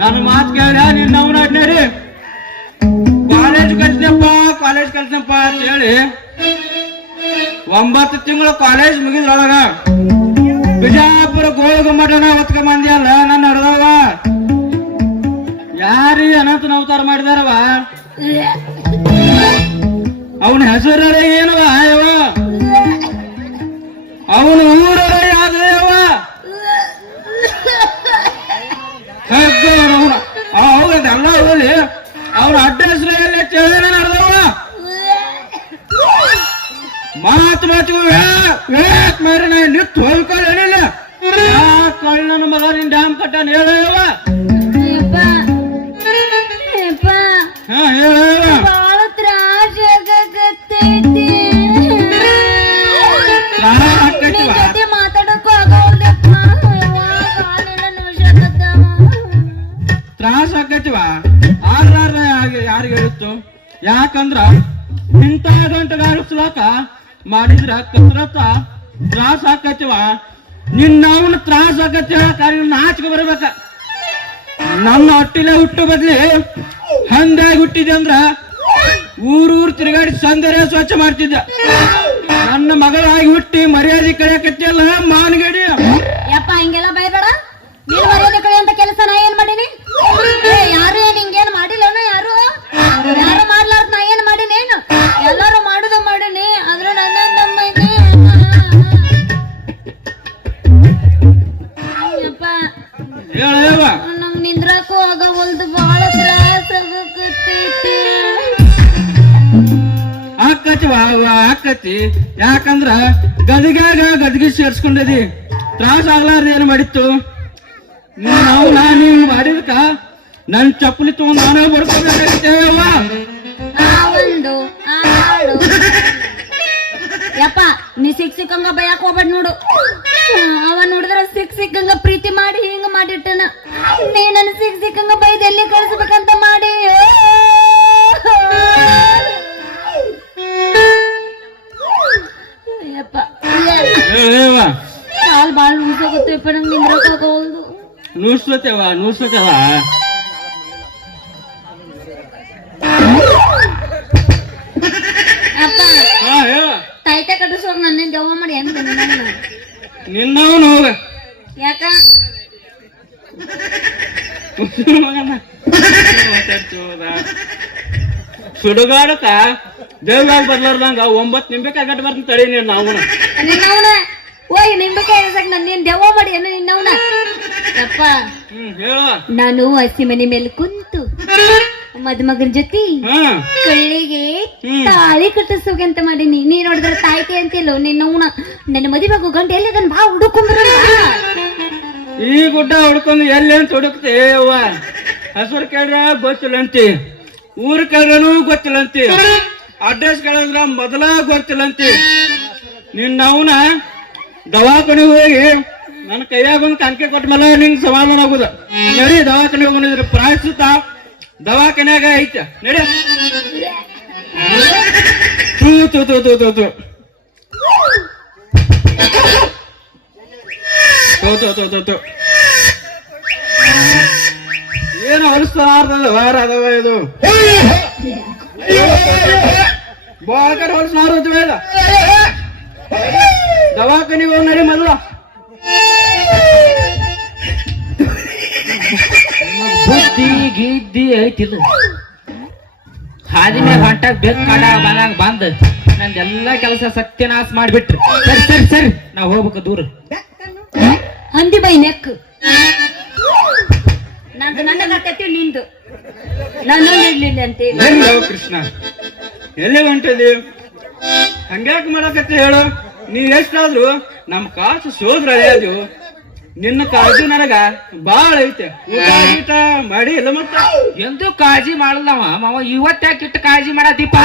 ನನ್ನ ಮಾತು ಕೇಳ ನಿನ್ನ ಅವನ ಅಡ್ನೇರಿ ಕಾಲೇಜ್ ಕಲ್ಸನಪ್ಪ ಅಂತ ಹೇಳಿ 9 ತಿಂಗಳು ಕಾಲೇಜ್ ಮುಗಿದ್ರೊಳಗ ಬಿಜಾಪುರ ಗೋಳಗುಮ್ಮಟನ ಹೊತ್ಕೊಂಬಂದಿ ಅಲ್ಲ ನನ್ನ ಹಡ್ದವ ಯಾರೀ ಅನಂತನ ಅವತಾರ ಮಾಡಿದಾರವ ಅವನ ಹೆಸರ ಏನವ ಯವ ಅವನ ಊರರ ಯಾವ್ದು ಯವ ಹೌದಲ್ಲ ಹೋಗ್ಲಿ ಅವ್ರ ಅಡ್ಡ ಹೆಸರು ಎಲ್ಲ ಚೇಳ ನಡೆದವ ಮಾತು ಮಾರಿ ನಾ ನಿತ್ತು ಹೋಗ್ಕೊಳ್ಳೇನಿಲ್ಲ ಯಾಕೆ ನನ್ನ ಮಗ ನಿನ್ ಡ್ಯಾಮ್ ಕಟ್ಟಾನ ಹೇಳವ ಹಾ ಹೇಳವ ತ್ರಾಸ ಆಕತಿವ ಯಾರಿಗೆ ಹೇಳುತ್ತು ಯಾಕಂದ್ರ ಇಂಥ ಗಂಟೆಗಾಡಿಸ್ಲಾಕ ಮಾಡಿದ್ರ ಕಸರತ್ತ ತ್ರಾಸ ಆಕತಿವ ನಿನ್ನವನ ತ್ರಾಸ ಆಕತಿ ನಾಚಿಕೆ ಬರ್ಬೇಕ ನನ್ನ ಹೊಟ್ಟಿಲೆ ಹುಟ್ಟು ಬದ್ಲಿ ಹಂದಾಗಿ ಹುಟ್ಟಿದೆ ಅಂದ್ರ ಊರೂರ್ ತಿರುಗಾಡಿ ಸೌಂದರ್ಯ ಸ್ವಚ್ಛ ಮಾಡ್ತಿದ್ದ ನನ್ನ ಮಗಳಾಗಿ ಹುಟ್ಟಿ ಮರ್ಯಾದೆ ಕಳೆಯಕತ್ತಿಯಲ್ಲ ಮಾನಗಡಿ ಯಪ್ಪ ಹಿಂಗೆಲ್ಲ ಬೈಬೇಡ ನೀನು ಮರ್ಯಾದೆ ಕಳೆ ಅಂತ ಕೆಲಸ ನಾ ಏನ್ ಮಾಡೀನಿ ಯಾರು ನಿಂಗೇನ್ ಮಾಡಿಲ್ಲನ ಯಾರು ಮಾಡ್ಲಾರ್ದ ನಾ ಏನ್ ಮಾಡಿನೇನು ಎಲ್ಲಾರು ಮಾಡುದ ಮಾಡೀನಿ ಆದ್ರೆ ನನ್ನ ನಂಗ್ ನಿಂದ್ರಾಕು ಆಗ ಹೊಲ್ದು ಬಹಳ ತ್ರಾಸ ಆಕತಿ ಯಾಕಂದ್ರ ಗದಗಿ ಸೇರ್ಸ್ಕೊಂಡದಿ ತ್ರಾಸ ಆಗ್ಲಾರ್ದ ಏನ್ ಮಾಡಿತ್ತು ನೀವು ಮಾಡಿದಕ್ಕ ನನ್ ಚಪ್ಪಲಿ ತಗೊಂಡ್ ನಾನೇ ಬರ್ಕೋಬೇಕಾಗಿತ್ತೇವ ಯಪ್ಪ ನೀ ಸಿಕ್ಕಂಗ ಬಯಕ್ ಹೋಗ್ಬೇಡ ನೋಡು ಅವ ನೋಡಿದ್ರ ಸಿಕ್ಕಂಗ ಪ್ರೀತಿ ಮಾಡಿ ಹಿಂಗ ಮಾಡಿಟ್ಟನ ನೀ ನನ್ ಸಿಕ್ಕಂಗ ಬೈದ ಎಲ್ಲಿ ಕಳಿಸ್ಬೇಕಂತ ಮಾಡಿ ಯಪ್ಪ ಕಾಲ್ ಬಾಳ ನುಗ್ಸಾಗುತ್ತಪ್ಪ ನಂಗೆ ನಿಂದ್ರಕ್ಕಾಗವಲ್ದು ನೂಸ್ಲತ್ತೇವ ಅಪ್ಪ ತಾಯ್ತ ಕಟ್ಟಿಸೋರ್ ನನ್ನ ದೆವ್ವ ಮಾಡಿ ಏನ್ ನಿನ್ನವನು ಹೋಗ ಯಾಕ ಸುಡುಗಾಡಕ ದೇವ್ಯಾಗ ಬರ್ಲಾರ್ದಂಗ 9 ನಿಂಬೆಕಾಯಿ ಗಟ್ಟ ಬರ್ತೀನಿ ತಡಿ ನೀನ್ ನಾವುನ ನಿನ್ನವನ ಓಯ್ ನಿಂಬೆಕಾಯಿ ಇಳಿಸಕ್ ನನ್ನ ದೆವ್ವ ಮಾಡಿ ಏನು ನಿನ್ನವನ ಅಪ್ಪ ಹೇಳ ನಾನು ಹಸಿ ಮನೆ ಮೇಲೆ ಕುಂತು ಮದುಮಗನ ಜೊತೆ ಕಳ್ಳಿಗೆ ತಾಳಿ ಕಟ್ಟಿಸೋಗೆ ಅಂತ ಮಾಡೀನಿ ನೀ ನೋಡಿದ್ರ ತಾಯ್ತೆ ಅಂತಿಲ್ಲ ನಿನ್ನವನ ನನ್ನ ಮದುವೆಗೂ ಗಂಟೆ ಎಲ್ಲಿದನ್ ಬಾ ಹುಡುಕೊಂಡ್ರ ಈ ಗುಡ್ಡ ಹುಡ್ಕೊಂಡು ಎಲ್ಲೇನ್ ಹುಡುಕ್ತೆ ಅವ್ವ ಹಸುರು ಕೇಳ್ರ ಗೊತ್ತಿಲ್ಲಂತಿ ಊರ್ ಕೇಳ್ರನು ಗೊತ್ತಿಲ್ಲಂತಿ ಅಡ್ರೆಸ್ ಕೇಳಿದ್ರ ಮೊದಲ ಗೊತ್ತಿಲ್ಲಂತಿ ನಿನ್ನವನ ದವಾಖಾನೆಗೆ ಹೋಗಿ ನನ್ನ ಕೈಯಾಗ ಒಂದು ಕಾಣಿಕೆ ಕೊಟ್ಟ ಮೇಲೆ ನಿಂಗೆ ಸಮಾಧಾನ ಆಗುದ ನಡಿ ದವಾಖಾನೆಗೆ ಹೋಗಿದ್ರೆ ಪ್ರಾಯಶ್ಚಿತ್ತ ದವಾಖಾನ್ಯಾಗ ಐತ ನಡಿ ಏನು ಹೊಲಿಸ್ತಾರ್ದ ವಾರ ಅದವ ಇದು ಬಾಳ್ಕರ್ ಹೊಲಿಸ್ತಾರ ಬೇಡ ದವಾಖಾನಿಗೆ ಹೋಗಿ ನಡಿ ಮೊದಲ ಬುದ್ಧಿ ಗಿದ್ದಿ ಐತಿಲ್ಲ ಹಾದಿ ಮೇಲೆ ಹೊಂಟಾಗ ಬೆಕ್ ಕಾಡ ಮನ್ಯಾಗ ಬಂದ್ ನಂದೆಲ್ಲಾ ಕೆಲಸ ಸತ್ಯನಾಶ ಮಾಡ್ಬಿಟ್ರಿ ಸರಿ ನಾವ್ ಹೋಗ್ಬೇಕು ದೂರ ಹಂದಿ ಬೈ ನೆಕ್ ನಂದು ನನ್ನ ಗತಿ ನಿಂದು ನಾನು ಇರ್ಲಿಲ್ಲ ಅಂತ ಕೃಷ್ಣ ಎಲ್ಲಿ ಹೊಂಟದಿ ಹಂಗ್ಯಾಕ ಮಾಡಕತ್ತ ಹೇಳು ನೀ ಎಷ್ಟಾದ್ರು ನಮ್ ಕಾಸು ಸೋದ್ರ ಅದು ನಿನ್ನ ಕಾಳಜಿ ನನಗ ಬಾಳ ಐತೆ ಊಟ ಮಾಡಿ ಇಲ್ಲ ಮತ್ತ ಎಂದೂ ಕಾಳಜಿ ಮಾಡಲ್ಲವ ಮಾವ ಇವತ್ತಾಕಿಟ್ಟು ಕಾಳಜಿ ಮಾಡದೀಪ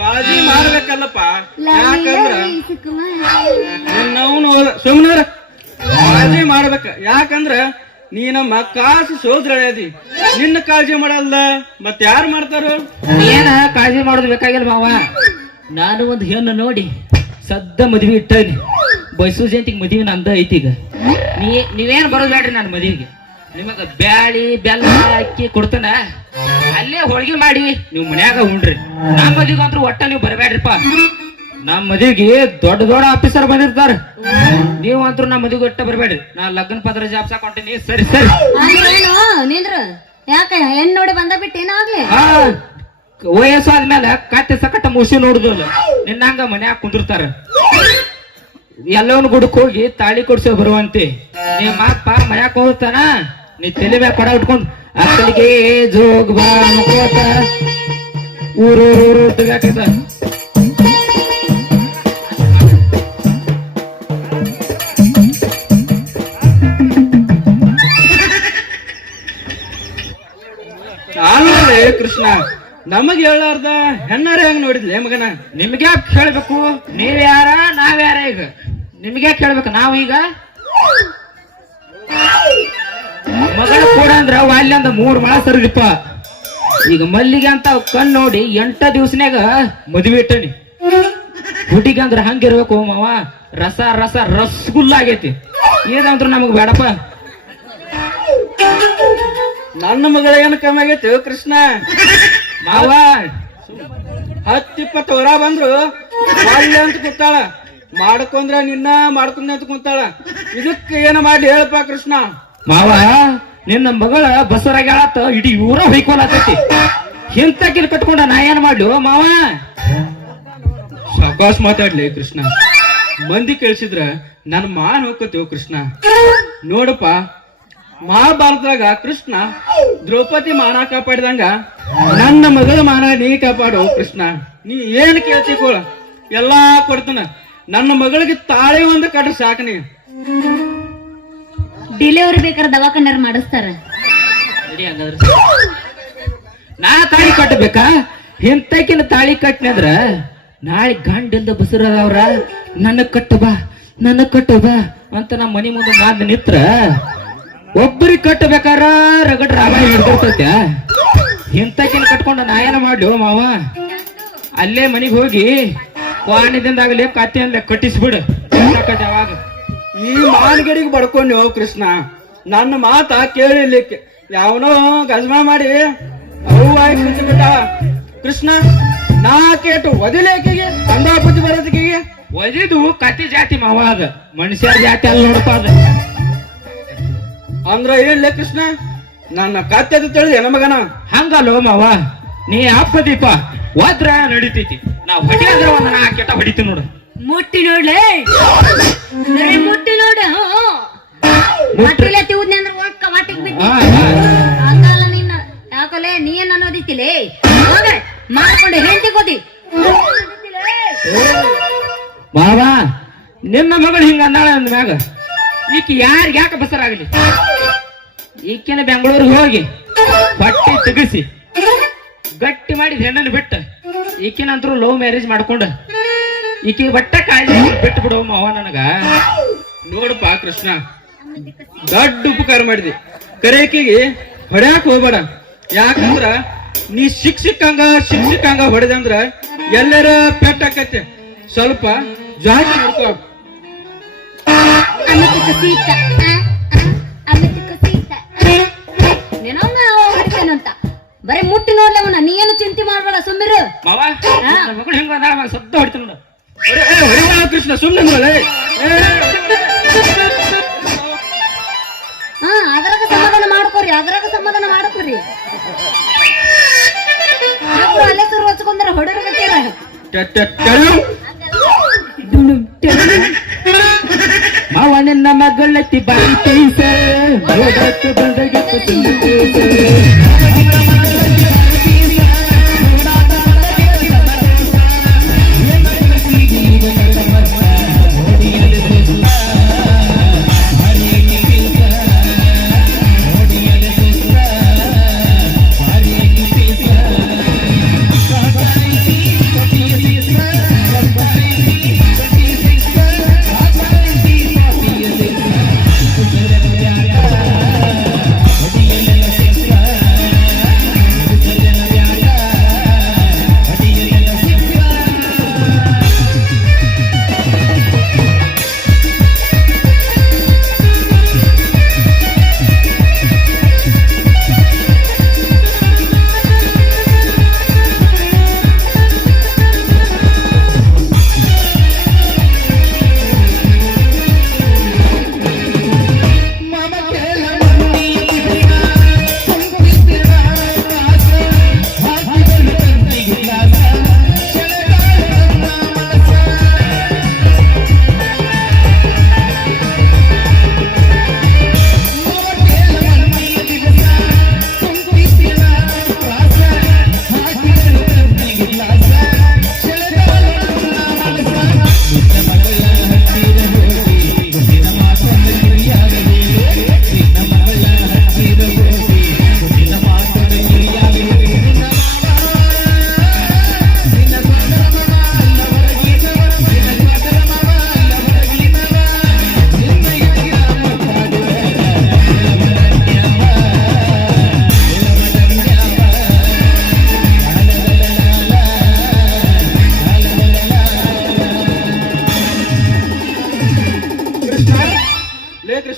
ಕಾಳಜಿ ಮಾಡ್ಬೇಕಲ್ಲಪ್ಪ ಯಾಕಂದ್ರ ನಿನ್ನವನು ಸುಮ್ನ ಕಾಳಜಿ ಮಾಡ್ಬೇಕ ಯಾಕಂದ್ರ ನೀ ನಮ್ಮ ಕಾಸು ಸೋದ್ರದಿ ನಿನ್ನ ಕಾಳಜಿ ಮಾಡಲ್ಲ ಮತ್ ಯಾರು ಮಾಡ್ತಾರ ಏನ ಕಾಳಜಿ ಮಾಡೋದು ಬೇಕಾಗಿಲ್ಲ ಮಾವ ನಾನು ಒಂದು ಹೆಣ್ಣು ನೋಡಿ ಸದ್ದ ಮದ್ವಿ ಇಟ್ಟನಿ ಬೈಸು ಜಯಂತಿಗೆ ಮದ್ವಿ ನಂದ ಐತಿ ಈಗ ನೀವೇನ್ ಬರೋದ್ ಬೇಡ್ರಿ ನನ್ನ ಮದ್ವಿಗೆ ನಿಮಗ ಬ್ಯಾಳಿ ಬೆಲ್ಲ ಅಕ್ಕಿ ಕೊಡ್ತಾನ, ಅಲ್ಲೇ ಹೋಳಿಗೆ ಮಾಡಿ ನೀವು ಮನ್ಯಾಗ ಉಣ್ರಿ. ನಮ್ಮ ಮದಿಗಂತ್ರು ಒಟ್ಟ ನೀವು ಬರಬೇಡ್ರಿಪ್ಪ. ನಮ್ಮ ಮದಿಗೆ ದೊಡ್ಡ ದೊಡ್ಡ ಆಫೀಸರ್ ಬಂದಿರ್ತಾರ, ನೀವು ಅಂತೂ ನಮ್ಮ ಮದಿಗೆ ಒಟ್ಟ ಬರಬೇಡ್ರಿ. ನಾ ಲಗ್ನ ಪತ್ರ ಜಾಬ್ಸ ಕೊಂಟಿನಿ. ಸರಿ ಸರಿ ನಿಂದ್ರ ಯಾಕ ಹೆಣ್ ನೋಡಿ ಬಂದ ಬಿಟ್ಟು ಏನಾಗ್ಲಿ? ವಯಸ್ಸಾದ್ಮೇಲೆ ಕತ್ತೆ ಸಕಟ ಮುಸಿ ನೋಡುದಿಲ್ಲ, ನಿನ್ನಂಗ ಮನ್ಯಾಗ ಕುಂದಿರ್ತಾರ. ಎಲ್ಲವನ್ನ ಗುಡಕ್ ಹೋಗಿ ತಾಳಿ ಕೊಡ್ಸೋ ಬರುವಂತೆ. ನಿಮ್ಮ ಅಪ್ಪ ಮನ್ಯಾಗ ಹೋಗ್ತಾನ, ನೀ ತಲೆ ಮ್ಯಾಗ ಕೊಡ ಇಟ್ಕೊಂಡ್ ಅಕ್ಕಲಿಗೆ ಜೋಗ್ ಬಾ ಅನ್ಕೋತ ಊರು ತಿರ್ಗಾಕಿದ. ಆಮೇಲೆ ಕೃಷ್ಣ ನಮಗ್ ಹೇಳಾರ್ದ ಹೆಣ್ಣಾರ ಹೆಂಗ್ ನೋಡಿದ್ಲೆ ಮಗನ? ನಿಮ್ಗೆ ಕೇಳ್ಬೇಕು, ನೀವ್ಯಾರ ನಾವ್ಯಾರ? ಈಗ ನಿಮ್ಗೆ ಕೇಳ್ಬೇಕು. ನಾವು ಈಗ ಮಗಳ ಕೂಡ ಅಂದ್ರ ವಾಲ್ಯ ಅಂದ 3 ಮಳ ಸರಿದಿಪ್ಪ. ಈಗ ಮಲ್ಲಿಗೆ ಅಂತ ಕಣ್ ನೋಡಿ 8 ದಿವ್ಸನ್ಯಾಗ ಮದುವೆ ಇಟ್ಟನಿ. ಹುಡುಗಿ ಅಂದ್ರ ಹಂಗಿರ್ಬೇಕು ಮಾವ, ರಸ ರಸ ರಸಗುಲ್ಲ ಆಗೈತಿ. ಇದಂದ್ರು ನಮಗ್ ಬೇಡಪ್ಪ. ನನ್ನ ಮಗಳ ಏನು ಕಮ್ಮಿ ಆಗೈತಿ ಕೃಷ್ಣ? ಮಾವ 10-20 ವರ ಬಂದ್ರು ಅಲ್ಲಿ ಅಂತ ಕೂತಾಳ, ಮಾಡ್ಕೊಂಡ್ರ ನಿನ್ನ ಮಾಡ್ಕೊಂಡ ಅಂತ ಕೂತಾಳ. ಇದಕ್ಕೆ ಏನ ಮಾಡಿ ಹೇಳಪ್ಪ ಕೃಷ್ಣ? ಮಾವ ನಿನ್ನ ಮಗಳ ಬಸರಾಗ್ಯಾಳತ್ತ ಇಡೀ ಊರ ಹೊಯ್ಕೊಳತೈತಿ. ಇಂತಕಿಲ್ ಕಟ್ಕೊಂಡ ನಾ ಏನ್ ಮಾಡ್ಲು ಮಾವ? ಸಾಕಾಸ್ ಮಾತಾಡ್ಲಿ ಕೃಷ್ಣ. ಮಂದಿ ಕೇಳಿಸಿದ್ರ ನನ್ ಮಾನ್ ಹೋಗ್ಕೋತೀವ ಕೃಷ್ಣ. ನೋಡಪ್ಪ, ಮಹಾಭಾರತದಾಗ ಕೃಷ್ಣ ದ್ರೌಪದಿ ಮಾನ ಕಾಪಾಡಿದಂಗ ನನ್ನ ಮಗಳ ಮಾನ ನೀ ಕಾಪಾಡು ಕೃಷ್ಣ. ನೀ ಏನ್ ಕೇಳ್ತಿಕೋಳ ಎಲ್ಲಾ ಕೊಡ್ತಾನ. ನನ್ನ ಮಗಳಿಗೆ ತಾಳಿ ಒಂದು ಕಟ್ಟ ಸಾಕನಿ. ಡಿಲಿವರಿ ಬೇಕಾದ್ರೆ ದವಾಖಾನೆ ಮಾಡಿಸ್ತಾರ. ನಾ ತಾಳಿ ಕಟ್ಟಬೇಕಾ? ಇಂತಕಿನ ತಾಳಿ ಕಟ್ನಂದ್ರ ನಾಳೆ ಗಂಡಿಂದ ಬಸರದವ್ರ ನನಗ್ ಕಟ್ಟು ಬಾ ಅಂತ ನಮ್ಮ ಮನಿ ಮುಂದೆ ಮಾದ್ ನಿತ್ರ ಒಬ್ಬರಿಗೆ ಕಟ್ಟಬೇಕಾರ ರಗಡ ರಾಮ ಹಿಡ್ಕೊಳ್ತೈತ್ಯ. ಇಂತಕಿನ ಕಟ್ಕೊಂಡ ನಾ ಏನ ಮಾಡ್ಲಿ ಮಾವ? ಅಲ್ಲೇ ಮನಿಗ್ ಹೋಗಿ ಕ್ವಾಣಿದಿಂದಾಗಲಿ ಕತ್ತೆಯಲ್ಲೇ ಕಟ್ಟಿಸ್ಬಿಡು. ಯಾವಾಗ ಈ ಮಾನ್ಗಡಿಗೆ ಬಡ್ಕೊಂಡಿ ಹೋಗ್ ಕೃಷ್ಣ. ನನ್ನ ಮಾತ ಕೇಳಿರ್ಲಿಕ್ಕೆ ಯಾವನೋ ಗಜಮಾ ಮಾಡಿ ಅವುವಾಗಿ ಕುಂತ್ಬಿಟ್ಟ ಕೃಷ್ಣ. ನಾ ಕೇಟು ಒದಿಲೇಕಿಗೆ ಅಂದಾ ಬುದ್ಧಿ ಬರೋದಕ್ಕೆ ಒದಿದು ಕತ್ತಿ ಜಾತಿ ಮಾವ, ಅದ ಮನುಷ್ಯರ ಜಾತಿ ಅಲ್ಲ ನೋಡಪ್ಪ. ಅದ ಅಂದ್ರ ಏನ್ಲೇ ಕೃಷ್ಣ? ನನ್ನ ಕತ್ತೆ ಅದು ತಿಳಿದೆ ನಮಗನ ಹಂಗಲ್ಲೋ ಮಾವ. ನೀ ಅಪ್ಪದೀಪ ಹೋದ್ರ ನಡಿತೈತಿ. ನಾವ್ ಹೊಡಿಯೋದ್ರ ಒಂದ ನಾ ಕೆಟ್ಟ ಹೊಡಿತೀವಿ ನೋಡು. ಮುಟ್ಟಿ ನೋಡ್ಲೆ, ಮುಟ್ಟಿ ನೋಡ. ತಿವುದ್ನಿ ಅಂದ್ರೆ ಒಕ್ಕ ವಾಟಿಗೆ ಬಿಟ್ಟು ಹಂಗಲ್ಲ ನಿನ್ನ. ಯಾಕಲೆ ನೀ ಏನ್ ಅನ್ನೋದಿತ್ತಿಲೆ? ಮಾಡ್ಕೊಂಡು ಹೆಂಡತಿ ಗೊತ್ತಿ ಮಾವ. ನಿನ್ನ ಮಗಳು ಹಿಂಗ ಅಂದಾಳ ಅಂದ್ಮ್ಯಾಗ ಈಕಿ ಯಾರಿಗೆ ಯಾಕೆ ಬಸರಾಗಲಿ? ಈಕಿನ ಬೆಂಗಳೂರಿಗೆ ಹೋಗಿ ಬಟ್ಟೆ ತೆಗಿಸಿ ಗಟ್ಟಿ ಮಾಡಿದ ಹೆಣ್ಣನ್ನು ಬಿಟ್ಟ ಈಕಿನಂತರೂ ಲವ್ ಮ್ಯಾರೇಜ್ ಮಾಡ್ಕೊಂಡ ಈಕಿ ಬಟ್ಟೆ ಕಾಳಜಿ ಬಿಟ್ಟು ಬಿಡು ಮಾವ ನನಗ. ನೋಡಪ್ಪ ಕೃಷ್ಣ, ದೊಡ್ಡ ಉಪಕಾರ ಮಾಡಿದೆ. ಕರೇಕಿಗೆ ಹೊಡ್ಯಾಕ್ ಹೋಗ್ಬೇಡ. ಯಾಕಂದ್ರ ನೀ ಶಿಕ್ಷಕಂಗ ಹೊಡೆದಂದ್ರ ಎಲ್ಲರ ಪೆಟ್ಟ ಆಕತ್ತೆ. ಸ್ವಲ್ಪ ಜಾಸ್ತಿ ನೋಡ್ಕೋ. ಅಂತ ಬರೀ ಮುಟ್ಟಿ ನೋಡ್ಲವನ. ನೀ ಏನು ಚಿಂತೆ ಮಾಡ್ಬೇಡ, ಸುಮ್ಮಿರು ಮಾವ. ಮಗಳು ಹೆಂಗ ಸದ್ದ ಹೊಡಿತ ನೋಡು. ಕೃಷ್ಣ ಸುಮ್ಮನೆ ಅದ್ರಾಗ ಸಮಾಧಾನ ಮಾಡ್ಕೊರಿ. ಅಲ್ಲೇ ಸುರು ಹಚ್ಕೊಂಡ್ರ ಹೊಡೋರ್ಗತ್ತೀರ. ಮಾವ ನಿನ್ನ ಮಗಳತ್ತಿ ಬಾಯಿ ತೈಸ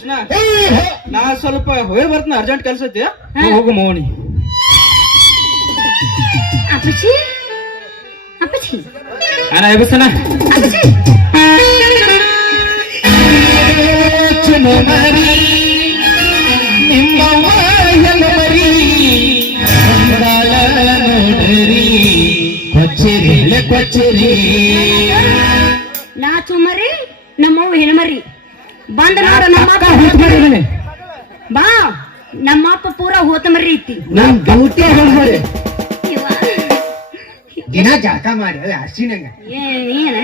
ಕೃಷ್ಣ ನಾ ಸ್ವಲ್ಪ ಹೋಗಿ ಬರ್ತೀನಿ, ಅರ್ಜೆಂಟ್ ಕೆಲಸ ಐತಿ. ಹೋಗು ಮೋನಿ. ಅಪ್ಪಚ್ಚಿ ಅಪ್ಪಚ್ಚಿ ಅಣ್ಣ ಎಬ್ಬಿಸಣ. ಅಪ್ಪಚ್ಚಿ ನಾ ಚುಮರಿ ನಮ್ಮವ್ವ ಹೆಣ್ಮರಿ ಬಂದ ನೋಡ. ನಮ್ಮಪ್ಪ ಬಾ, ನಮ್ಮಪ್ಪ ಪೂರಾ ಹೋತ ಮರಿ ಐತಿ. ನಮ್ ಡ್ಯೂಟಿ ದಿನ ಜಾತ ಮಾಡಿ ಹಸಿನಂಗ ಏನ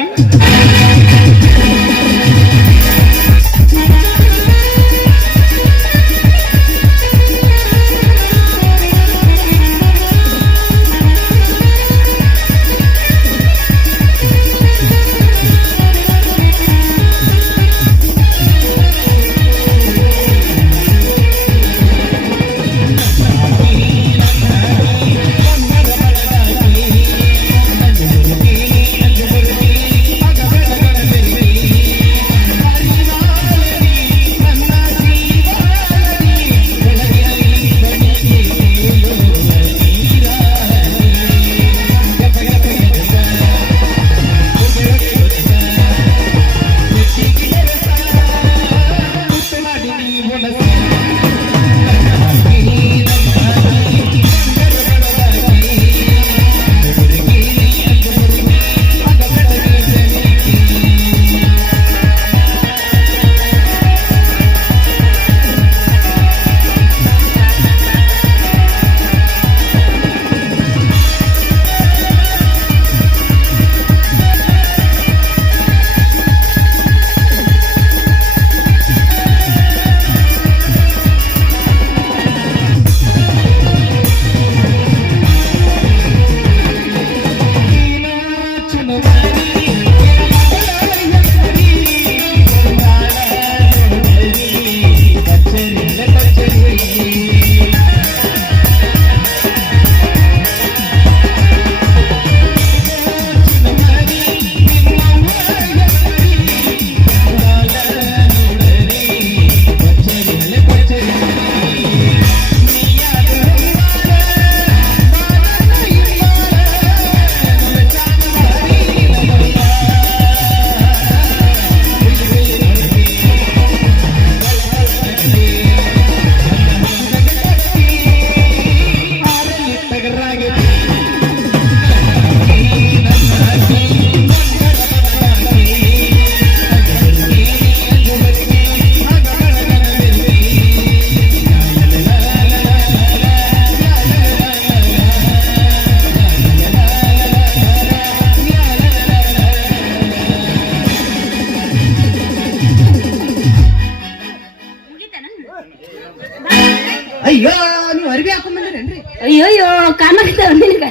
ಅಯ್ಯೋ ನೀವು ಅರ್ಬಿ ಹಾಕೊಂಡ್ ಬಂದ್ರೇನ್ರಿ? ಅಯ್ಯೋ ಕಾಣಾಗ್ತಾವ ನಿನಗ.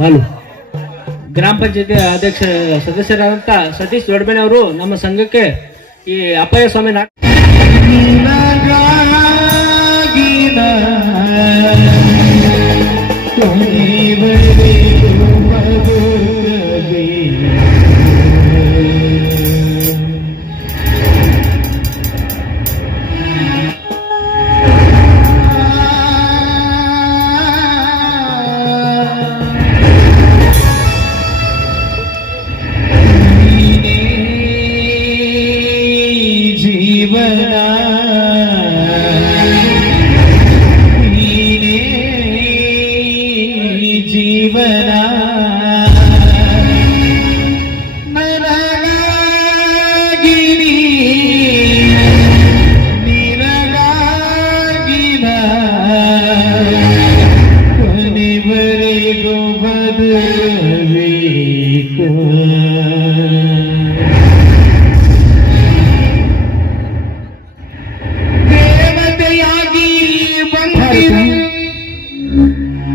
ಹಲೋ, ಗ್ರಾಮ ಪಂಚಾಯತಿ ಅಧ್ಯಕ್ಷ ಸದಸ್ಯರಾದಂತ ಸತೀಶ್ ದೊಡ್ಡಬೇನೆ ಅವರು ನಮ್ಮ ಸಂಘಕ್ಕೆ ಈ ಅಪ್ಪಯ್ಯ ಸ್ವಾಮಿ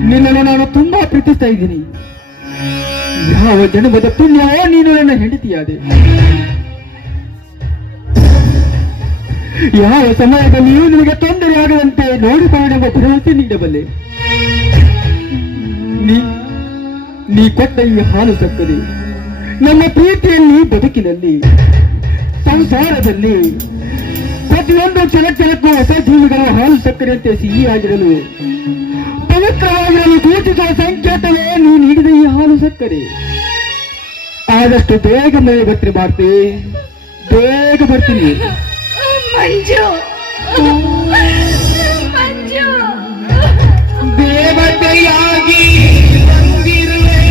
ನಿನ್ನನ್ನು ನಾನು ತುಂಬಾ ಪ್ರೀತಿಸ್ತಾ ಇದ್ದೀನಿ. ಯಾವ ಜನ್ಮದ ಪುಣ್ಯವೋ ನೀನು ನನ್ನ ಹೆಂಡತಿಯಾದೆ. ಯಾವ ಸಮಯದಲ್ಲಿಯೂ ನಿಮಗೆ ತೊಂದರೆ ಆಗದಂತೆ ನೋಡಿಕೊಳ್ಳುವ ಭರವಸೆ ನೀಡಬಲ್ಲೆ. ನೀ ಕೊಟ್ಟ ಈ ಹಾಲು ಸಕ್ಕರೆ ನಮ್ಮ ಪ್ರೀತಿಯಲ್ಲಿ, ಬದುಕಿನಲ್ಲಿ, ಸಂಸಾರದಲ್ಲಿ ಪ್ರತಿಯೊಂದು ಕ್ಷಣಕ್ಕೂ ಹೊಸ ಜೀವಿಗಳು ಹಾಲು ಸಕ್ಕರೆಯಂತೆ ಸಿಹಿಯಾಗಿರಲು, ಪವಿತ್ರವಾಗಿರಲು ಸೂಚಿಸುವ ಸಂಕೇತವೇ ನೀ ನೀಡಿದ ಈ ಹಾಲು ಸಕ್ಕರೆ. ಆದಷ್ಟು ಬೇಗ ಮೇಲೆ ಬರ್ತೀನಿ ಭಾರತಿ, ಬೇಗ ಬರ್ತೀನಿ. ಮಂಜು ಮಂಜು ದೇವತೆಯಾಗಿ ಬಂದಿರುವೆ,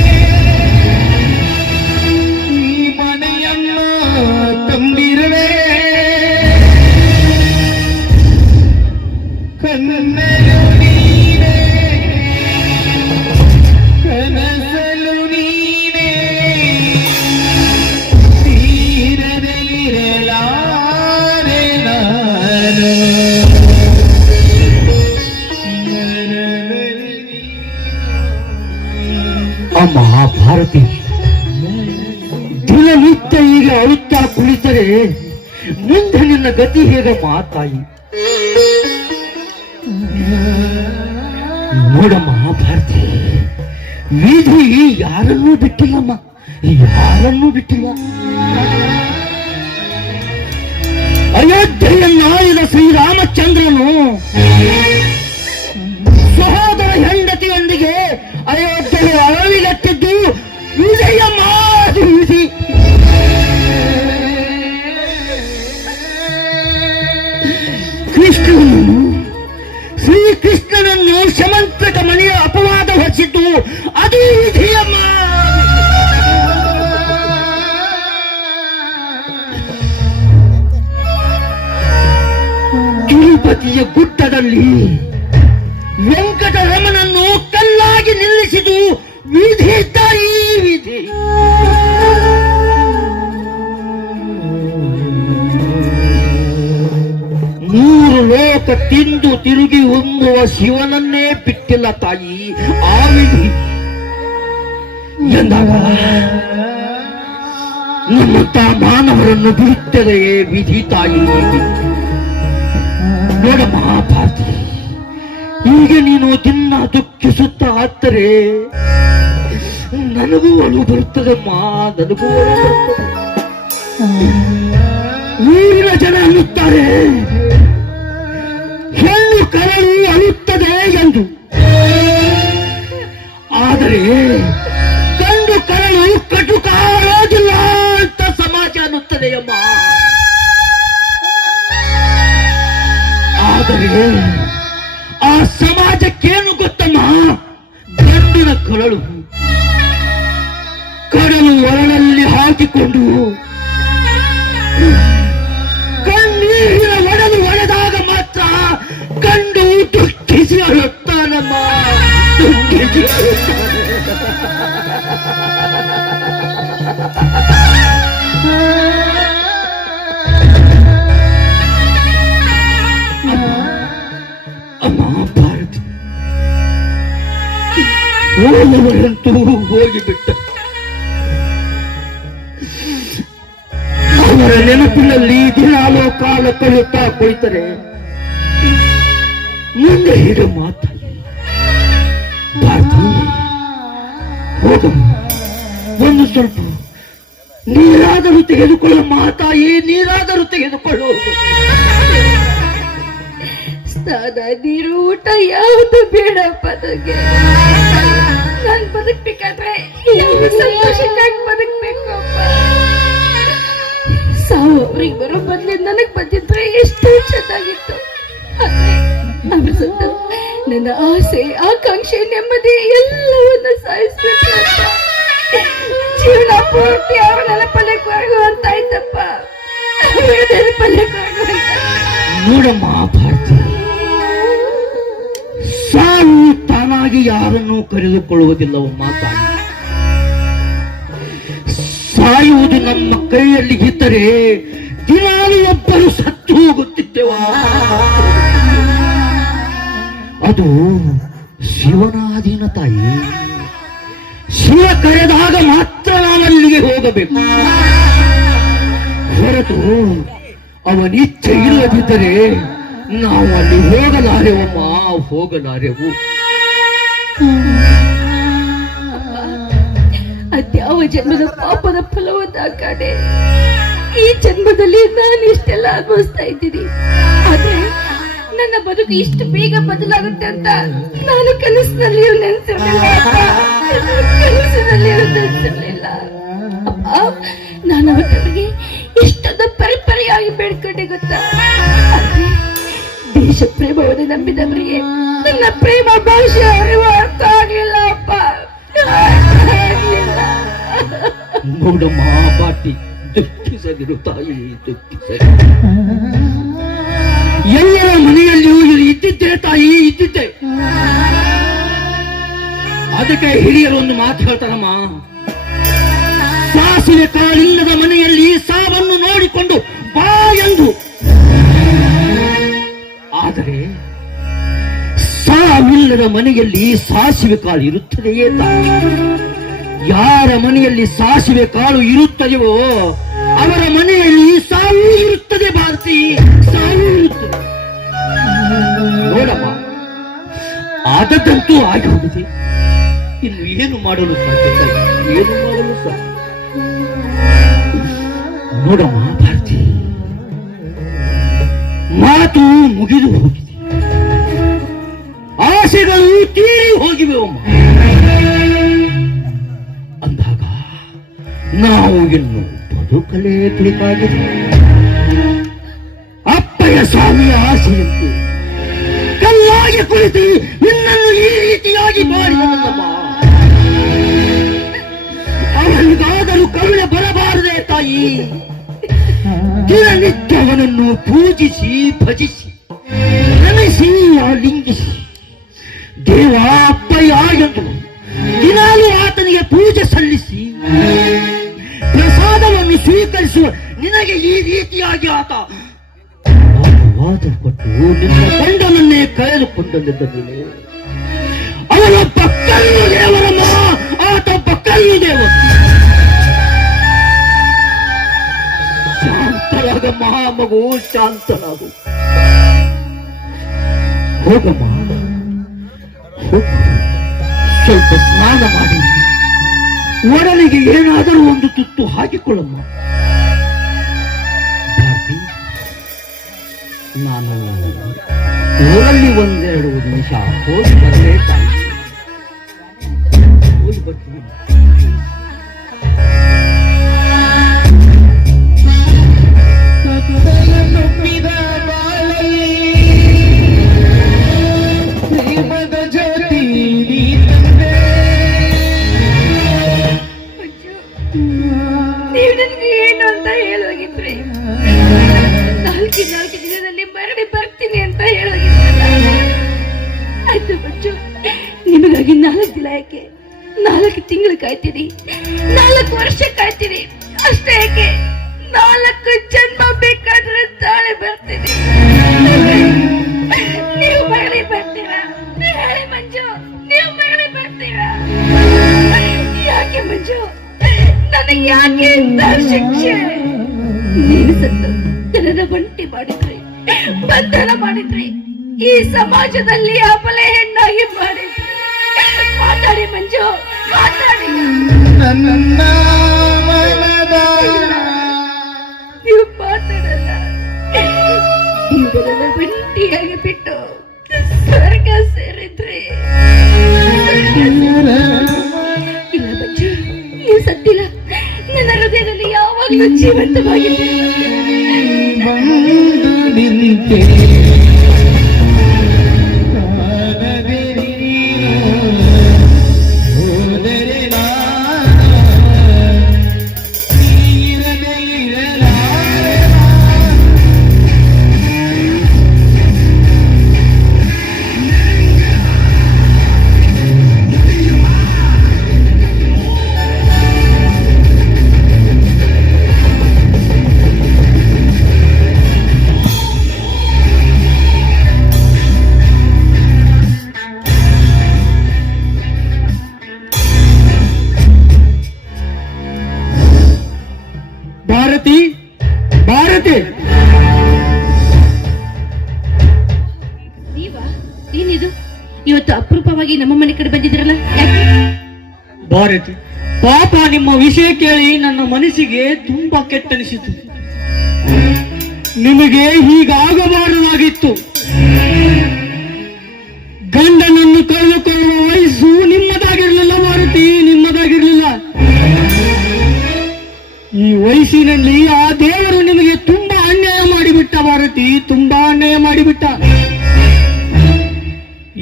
ಈ ಮನೆಯನ್ನು ತಂದಿರುವೆ, ಕಣ್ಣಲು ನೀನೆ, ಕನಸಲು ನೀನೆ, ತೀರದಲ್ಲಿರಲಾರೆ ನಾನು. ಅಮ್ಮ ಭಾರತಿ, ದಿನನಿತ್ಯ ಈಗ ಅಳುತ್ತಾ ಕುಳಿತರೆ ಮುಂದೆ ನಿನ್ನ ಗತಿ ಹೇಗೆ ಮಾತಾಯಿ? ನೋಡಮ್ಮ ಭಾರತಿ, ವಿಧಿ ಯಾರನ್ನೂ ಬಿಟ್ಟಿಲ್ಲಮ್ಮ, ಯಾರನ್ನೂ ಬಿಟ್ಟಿಲ್ಲ. ಅಯೋಧ್ಯೆಯನ್ನಾಳಿದ ಶ್ರೀರಾಮಚಂದ್ರನು ಸಹೋದರ ಹೆಂಡತಿಯೊಂದಿಗೆ ಅಯೋಧ್ಯೆಯ ಅಳವಿಗಟ್ಟಿದ್ದು ವಿಜಯ ಮಾದು ವಿಧಿ. ಕೃಷ್ಣನನ್ನು, ಶ್ರೀಕೃಷ್ಣನನ್ನು ಶಮಂತ್ರಕ ಮನೆಯ ಅಪವಾದ ಹೊರಿಸಿದ್ದು ಅದು ವಿಧಿಯಮ್ಮ. ತಿರುಪತಿಯ ಗುಡ್ಡದಲ್ಲಿ ವೆಂಕಟರಮಣನ್ನು ಕಲ್ಲಾಗಿ ನಿಲ್ಲಿಸಿದು ವಿಧಿ ತಾಯಿ, ವಿಧಿ. ಮೂರು ಲೋಕ ತಿಂದು ತಿರುಗಿ ಹೊಂದುವ ಶಿವನನ್ನೇ ಬಿಟ್ಟಿಲ್ಲ ತಾಯಿ ಆ ವಿಧಿ. ಎಂದಾಗ ನಮ್ಮಂತ ಮಾನವರನ್ನು ಬಿಡುತ್ತದೆಯೇ ವಿಧಿ ತಾಯಿ. ನೋಡಮ್ಮ ಭಾರತಿ, ಈಗ ನೀನು ದಿನ ದುಃಖಿಸುತ್ತಾ ಹತ್ತರೆ ನನಗೂ ಅಳು ಬರುತ್ತದಮ್ಮ, ನನಗೂ ಅಳು ಬರುತ್ತದೆ. ಊರಿನ ಜನ ಅನ್ನುತ್ತಾರೆ ಹೆಣ್ಣು ಕರಳು ಅಳುತ್ತದೆ ಎಂದು, ಆದರೆ ಗಂಡು ಕರಳು ಕಟುಕಾರೋದಿಲ್ಲ ಅಂತ ಸಮಾಜ ಅನ್ನುತ್ತದೆಯಮ್ಮ. ಆದರೆ ಆ ಸಮಾಜಕ್ಕೇನು ಗೊತ್ತಮ್ಮ, ಗಂಡಿನ ಕರಳು ಕಡಲು ಒರಳಲ್ಲಿ ಹಾಕಿಕೊಂಡು ಕಣ್ಣೀರಿನ ಒಡಲು ಒಡೆದಾಗ ಮಾತ್ರ ಗಂಡು ದುಃಖಿಸಿ ಅಳುತ್ತಾನಮ್ಮ, ದುಃಖಿಸಿ ಅಮ್ಮ ಭಾರತಿ, ಹೋದವರಂತೂ ಹೋಗಿಬಿಟ್ಟ. ಅವರ ನೆನಪಿನಲ್ಲಿ ದಿನಾಲೋ ಕಾಲ ಕಳೆಯುತ್ತಾ ಕುಳಿತರೆ ಮುಂದೆ ಹೇಗೆ ಮಾತಾಡಿ? ಭಾರತಿ, ಹೋಗಮ್ಮ, ಒಂದು ಸ್ವಲ್ಪ ನೀರಾದರೂ ತೆಗೆದುಕೊಳ್ಳೋ ಮಾತಾಯಿ, ನೀರಾದರೂ ತೆಗೆದುಕೊಳ್ಳೋ. ಸ್ನಾನ, ನೀರು, ಊಟ ಯಾವುದು ಬೇಡಪ್ಪ ನನಗೆ. ನಾನು ಬದುಕ್ಬೇಕಾದ್ರೆ ಯಾವ ಸಂತೋಷಕ್ಕಾಗಿ ಬದುಕ್ಬೇಕು ಅಪ್ಪ. ಸಾವು ಅವ್ರಿಗೆ ಬರೋ ಬದ್ಲೆ ನನಗ್ ಬಂದಿದ್ರೆ ಎಷ್ಟು ಚೆನ್ನಾಗಿತ್ತು. ಆದ್ರೆ ಅವ್ರು ಸತ್ತು ನನ್ನ ಆಸೆ, ಆಕಾಂಕ್ಷೆ, ನೆಮ್ಮದಿ ಎಲ್ಲವನ್ನ ಸಾಯಿಸ್ಬಿಟ್ಟು ಜೀವನ ಪೂರ್ತಿ ಅವ್ರ ನೆನಪಲ್ಲೇ ಕೊರಗುವಂತ ಆಯ್ತಪ್ಪ, ನೆನಪಲ್ಲೇ ಕೊರಗುವಂತ. ನೋಡಮ್ಮ ಭಾರತಿ, ಸಾವು ತಾನಾಗಿ ಯಾರನ್ನೂ ಕರೆದುಕೊಳ್ಳುವುದಿಲ್ಲವಮ್ಮ ತಾಯಿ. ಸಾಯುವುದು ನಮ್ಮ ಕೈಯಲ್ಲಿ ಇದ್ದರೆ ದಿನಾಲು ಒಬ್ಬರು ಸತ್ತು ಹೋಗುತ್ತಿದ್ದೆವ. ಅದು ಶಿವನಾಧೀನ ತಾಯಿ. ಶಿವ ಕರೆದಾಗ ಮಾತ್ರ ನಾವಲ್ಲಿಗೆ ಹೋಗಬೇಕು, ಹೊರತು ಅವನಿಚ್ಛೆ ಇಲ್ಲದಿದ್ದರೆ ನಾವು ಅಲ್ಲಿ ಹೋಗಲಾರೆವಮ್ಮ, ಹೋಗಲಾರೆವು. ಯಾವ ಜನ್ಮದ ಪಾಪದ ಫಲವನ್ನ ಕಾಣೆ ಈ ಜನ್ಮದಲ್ಲಿ ನಾನು ಇಷ್ಟೆಲ್ಲ ಅನುಭವಿಸ್ತಾ ಇದ್ದೀನಿ. ಆದ್ರೆ ನನ್ನ ಬದುಕು ಇಷ್ಟು ಬೇಗ ಬದಲಾಗುತ್ತೆ ಅಂತ ನಾನು ಕನಸಿನಲ್ಲಿಯೂ ನೆನೆಸಿರಲಿಲ್ಲ. ನಾನು ಅವತ್ತವರಿಗೆ ಎಷ್ಟೊಂದು ಪರಿಪರಿಯಾಗಿ ಬೇಡ್ಕೊಂಡೆ ಗೊತ್ತಾ. ದೇಶ ಪ್ರೇಮವನ್ನು ನಂಬಿದವರಿಗೆ ನನ್ನ ಪ್ರೇಮ ಭಾಷೆ ಅರಿವು ಅರ್ಥ ಆಗ್ಲಿಲ್ಲ ಅಪ್ಪ, ಆಗ್ಲಿಲ್ಲ. ನೋಡಮ್ಮ ಬಾಟಿ, ದುಃಖಿಸದಿರು ತಾಯಿ, ದುಃಖಿಸದಿರು. ಎಲ್ಲರ ಮನೆಯಲ್ಲಿಯೂ ಇದು ಇದ್ದಿದ್ದೆ ತಾಯಿ, ಇದ್ದಿದ್ದೆ. ಅದಕ್ಕೆ ಹಿರಿಯರು ಒಂದು ಮಾತು ಹೇಳ್ತಾರಮ್ಮ, ಸಾಸಿವೆ ಕಾಳಿಲ್ಲದ ಮನೆಯಲ್ಲಿ ಸಾವನ್ನು ನೋಡಿಕೊಂಡು ಬಾ ಎಂದು. ಆದರೆ ಸಾವಿಲ್ಲದ ಮನೆಯಲ್ಲಿ ಸಾಸಿವೆ ಕಾಳು ಇರುತ್ತದೆಯೇ ತಾಯಿ? ಯಾರ ಮನೆಯಲ್ಲಿ ಸಾಸಿವೆ ಕಾಳು ಇರುತ್ತದೆಯೋ ಅವರ ಮನೆಯಲ್ಲಿ ಸಾವು ಇರುತ್ತದೆ ಭಾರತಿ, ಸಾವು ಇರುತ್ತದೆ. ನೋಡಮ್ಮ, ಆದದ್ದಂತೂ ಆಗಿ ಹೋಗಿದೆ. ಇನ್ನು ಏನು ಮಾಡಲು ಸಾಧ್ಯ? ಏನು ಮಾಡಲು ಸಾಧ್ಯ? ನೋಡಮ್ಮ ಭಾರತಿ, ಮಾತು ಮುಗಿದು ಹೋಗಿದೆ, ಆಸೆಗಳು ತೀರಿ ಹೋಗಿವೆ ಅಮ್ಮ. ಅಂದಾಗ ನಾವು ಇನ್ನು ಬದುಕಲೇಬೇಕಾಗಿದೆ. ಅಪ್ಪಯ್ಯ ಸ್ವಾಮಿಯ ಆಸೆಯಂತೆ ಕಲ್ಲಾಗಿ ಕುಳಿತು ನಿನ್ನನ್ನು ಈ ರೀತಿಯಾಗಿ ಮಾಡಿದನಲ್ಲಮ್ಮ. ಅವನಿಗಾದರೂ ಕರುಣೆ ಬರಬಾರದೆ ತಾಯಿ? ದಿನನಿತ್ಯ ಅವನನ್ನು ಪೂಜಿಸಿ ಭಜಿಸಿ ನಮಿಸಿ ಲಿಂಗಿಸಿ ದೇವ ಅಪ್ಪಯ್ಯ ಎಂದು ದಿನಾಲೂ ಆತನಿಗೆ ಪೂಜೆ ಸಲ್ಲಿಸಿ ಪ್ರಸಾದವನ್ನು ಸ್ವೀಕರಿಸುವ ನಿನಗೆ ಈ ರೀತಿಯಾಗಿ ಆತ ಅಪವಾದ ಕೊಟ್ಟು ನಿನ್ನ ಗಂಡನನ್ನೇ ಕಳೆದುಕೊಂಡಲ್ಲಿದ್ದ ಮೇಲೆ ಅವನೊಬ್ಬ ಕಲ್ಲು ದೇವರಮ್ಮ, ಆತೊಬ್ಬ ಕಲ್ಲು ದೇವರು. ಶಾಂತರಾಗಮ್ಮ ಮಗು, ಶಾಂತರಾಗು. ಹೋಗಮ್ಮ, ಹೋಗು. ಸ್ವಲ್ಪ ಸ್ನಾನ ಮಾಡಿ ಒಡಲಿಗೆ ಏನಾದರೂ ಒಂದು ತುತ್ತು ಹಾಕಿಕೊಳ್ಳಮ್ಮ. ಭಾರತಿ, ನಾನು ಊರಲ್ಲಿ ಒಂದೆರಡು ನಿಮಿಷ ಹೋಗಿ ಬರಲೇ ತಾಯಿ, ಹೋಗಿ ಬರ್ತೀನಿ. ನೀವು ನನಗೆ ಏನು ಅಂತ ಹೇಳೋಗಿದ್ರಿ, ನಾಲ್ಕು ದಿನದಲ್ಲಿ ಮರಳಿ ಬರ್ತೀನಿ ಅಂತ ಹೇಳೋಗಿದ್ರಲ್ಲ. ಆಯ್ತು ಬಚ್ಚು, ನಿಮಗಾಗಿ 4 ದಿನ ಯಾಕೆ, 4 ತಿಂಗಳು ಕಾಯ್ತೀರಿ, 4 ವರ್ಷ ಕಾಯ್ತೀರಿ, ಅಷ್ಟೇ ಯಾಕೆ 4 ಜನ್ಮ ಬೇಕಾದ್ರೆ ತಾಳೆ ಬರ್ತೀನಿ. ನೀವು ಮರಳಿ ಬರ್ತೀರಾ? ಹೇಳಿ ಮಂಜು, ನೀವು ಮರಳಿ ಬರ್ತೀರಾ? ಯಾಕೆ ಮಂಜು, ನನಗೆ ಯಾಕೆ ಇಂಥ ಶಿಕ್ಷೆ? ನೀನು ಸತ್ತು ಜನರ ಬಂಟಿ ಮಾಡಿದ್ರಿ, ಬಂಧನ ಮಾಡಿದ್ರಿ, ಈ ಸಮಾಜದಲ್ಲಿ ಅಬಲೆ ಹೆಣ್ಣಾಗಿ ಮಾಡಿದ್ರಿ. ಮಾತಾಡಿ ಮಂಜು, ಮಾತಾಡಿ. ನೀವು ಮಾತಾಡಲ್ಲ, ನೀವು ನನ್ನ ಬಂಟಿಯಾಗಿ ಬಿಟ್ಟು ಸ್ವರ್ಗ ಸೇರಿದ್ರಿ. ಇಲ್ಲ ಮಂಜು, ನೀವು ಸತ್ತಿಲ್ಲ, ನನ್ನ ಹೃದಯದಲ್ಲಿ ಯಾವಾಗಲೂ ಜೀವಂತವಾಗಿದ್ದೀರಿ. ಭಾರತಿ, ಭಾರತಿ, ನೀವಾ? ಏನಿದು ಇವತ್ತು ಅಪರೂಪವಾಗಿ ನಮ್ಮ ಮನೆ ಕಡೆ ಬಂದಿದ್ರಲ್ಲ, ಯಾಕೆ? ಭಾರತಿ, ಪಾಪ ನಿಮ್ಮ ವಿಷಯ ಕೇಳಿ ನನ್ನ ಮನಸ್ಸಿಗೆ ತುಂಬಾ ಕೆಟ್ಟನಿಸಿತು. ನಿಮಗೆ ಹೀಗಾಗಬಾರದಾಗಿತ್ತು. ಗಂಡನನ್ನು ಕಳೆದುಕೊಳ್ಳುವ ವಯಸ್ಸು ನಿಮ್ಮದಾಗಿರ್ಲಿಲ್ಲ ಮಾರುತಿ, ನಿಮ್ಮದಾಗಿರ್ಲಿಲ್ಲ. ಈ ವಯಸ್ಸಿನಲ್ಲಿ ಆ ದೇವರು ನಿಮಗೆ ತುಂಬಾ ಅನ್ಯಾಯ ಮಾಡಿಬಿಟ್ಟ ಮಾರುತಿ, ತುಂಬಾ ಅನ್ಯಾಯ ಮಾಡಿಬಿಟ್ಟ.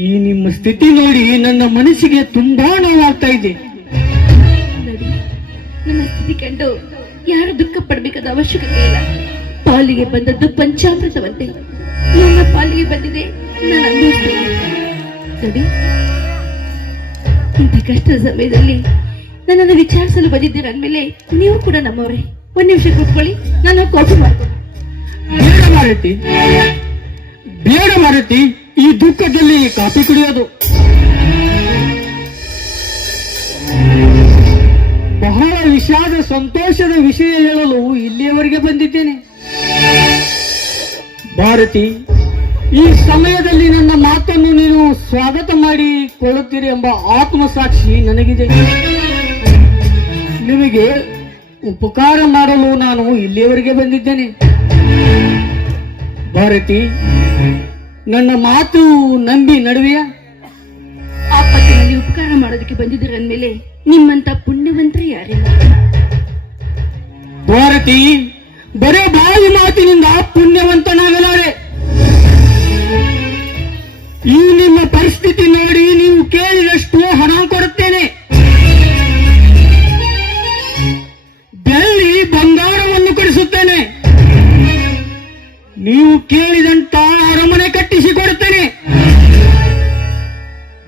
ಈ ನಿಮ್ಮ ಸ್ಥಿತಿ ನೋಡಿ ನನ್ನ ಮನಸ್ಸಿಗೆ ತುಂಬಾ ನೋವಾಗ್ತಾ ಇದೆ. ನೋಡಿ, ನನ್ನ ಸ್ಥಿತಿ ಕಂಡು ಯಾರು ದುಃಖ ಪಡಬೇಕಾದ ಅವಶ್ಯಕತೆ ಇಲ್ಲ. ಪಾಲಿಗೆ ಬಂದದ್ದು ಪಂಚಾಮೃತವಂತೆ ನನ್ನ ಪಾಲಿಗೆ ಬಂದಿದೆ, ನಾನು ಅನುಭವಿಸ್ತೇನೆ. ನೋಡಿ, ಇಂಥ ಕಷ್ಟದ ಸಮಯದಲ್ಲಿ ನನ್ನನ್ನು ವಿಚಾರಿಸಲು ಬಂದಿದ್ದೀರ ಅಂದ್ಮೇಲೆ ನೀವು ಕೂಡ ನಮ್ಮವರೇ. ಒಂದ್ ನಿಮಿಷ ಕೂತ್ಕೊಳ್ಳಿ, ನಾನು ಕಾಫಿ ಮಾಡ್ತೀನಿ. ಬೇಡ ಮಾರುತಿ, ಬೇಡ ಮಾರುತಿ, ಈ ದುಃಖದಲ್ಲಿ ಕಾಫಿ ಕುಡಿಯೋದು. ಬಹಳ ವಿಷಾದ ಸಂತೋಷದ ವಿಷಯ ಹೇಳಲು ಇಲ್ಲಿಯವರೆಗೆ ಬಂದಿದ್ದೇನೆ. ಭಾರತಿ, ಈ ಸಮಯದಲ್ಲಿ ನನ್ನ ಮಾತನ್ನು ನೀನು ಸ್ವಾಗತ ಮಾಡಿಕೊಳ್ಳುತ್ತೀರಿ ಎಂಬ ಆತ್ಮಸಾಕ್ಷಿ ನನಗಿದೆ. ನಿಮಗೆ ಉಪಕಾರ ಮಾಡಲು ನಾನು ಇಲ್ಲಿಯವರೆಗೆ ಬಂದಿದ್ದೇನೆ. ಭಾರತಿ, ನನ್ನ ಮಾತು ನಂಬಿ ನಡುವೆಯ ಆಪತ್ತಿನಲ್ಲಿ ಉಪಕಾರ ಮಾಡೋದಕ್ಕೆ ಬಂದಿದ್ದೀರ ಅಂದ್ಮೇಲೆ ನಿಮ್ಮಂತ ಪುಣ್ಯವಂತರು ಯಾರಿಲ್ಲ. ಭಾರತಿ, ಬರೇ ಬಾಯಿ ಮಾತಿನಿಂದ ಪುಣ್ಯವಂತನಾಗಲಾರೆ. ಈ ನಿಮ್ಮ ಪರಿಸ್ಥಿತಿ ನೋಡಿ ನೀವು ಕೇಳಿದಷ್ಟು ಹಣ ಕೊಡುತ್ತೇನೆ. ಬೆಳ್ಳಿ ಬಂಗಾರವನ್ನು ಕೊಡಿಸುತ್ತೇನೆ. ನೀವು ಕೇಳಿದಂತ ಅರಮನೆ ಕಟ್ಟಿಸಿಕೊಡುತ್ತೇನೆ.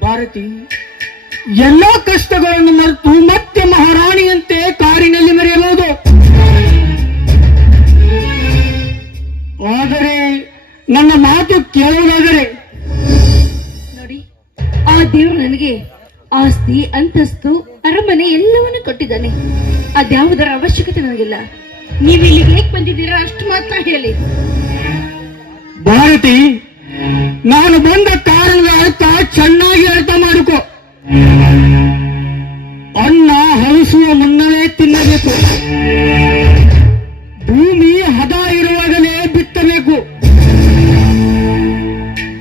ಭಾರತಿ, ಎಲ್ಲ ಕಷ್ಟಗಳನ್ನು ಮರೆತು ಮತ್ತೆ ಮಹಾರಾಣಿಯಂತೆ ಕಾರಿನಲ್ಲಿ ಮೆರೆಯಬಹುದು. ಆದರೆ ನನ್ನ ಮಾತು ಕೇಳುವುದಾದರೆ ನೋಡಿ, ಆ ದೇವರು ನನಗೆ ಆಸ್ತಿ, ಅಂತಸ್ತು, ಅರಮನೆ ಎಲ್ಲವನ್ನೂ ಕೊಟ್ಟಿದ್ದಾನೆ. ಅದ್ಯಾವುದರ ಅವಶ್ಯಕತೆ ನನಗಿಲ್ಲ. ನೀವು ಇಲ್ಲಿಗೆ ಹೇಗೆ ಬಂದಿದ್ದೀರಾ ಅಷ್ಟು ಮಾತ್ರ ಹೇಳಿ. ಭಾರತಿ, ನಾನು ಬಂದ ಕಾರಣದ ಅರ್ಥ ಚೆನ್ನಾಗಿ ಅರ್ಥ ಮಾಡಿಕೊ. ಅನ್ನ ಹರಿಸುವ ಮುನ್ನವೇ ತಿನ್ನಬೇಕು. ಭೂಮಿ ಹದ ಇರುವಾಗಲೇ ಬಿತ್ತಬೇಕು.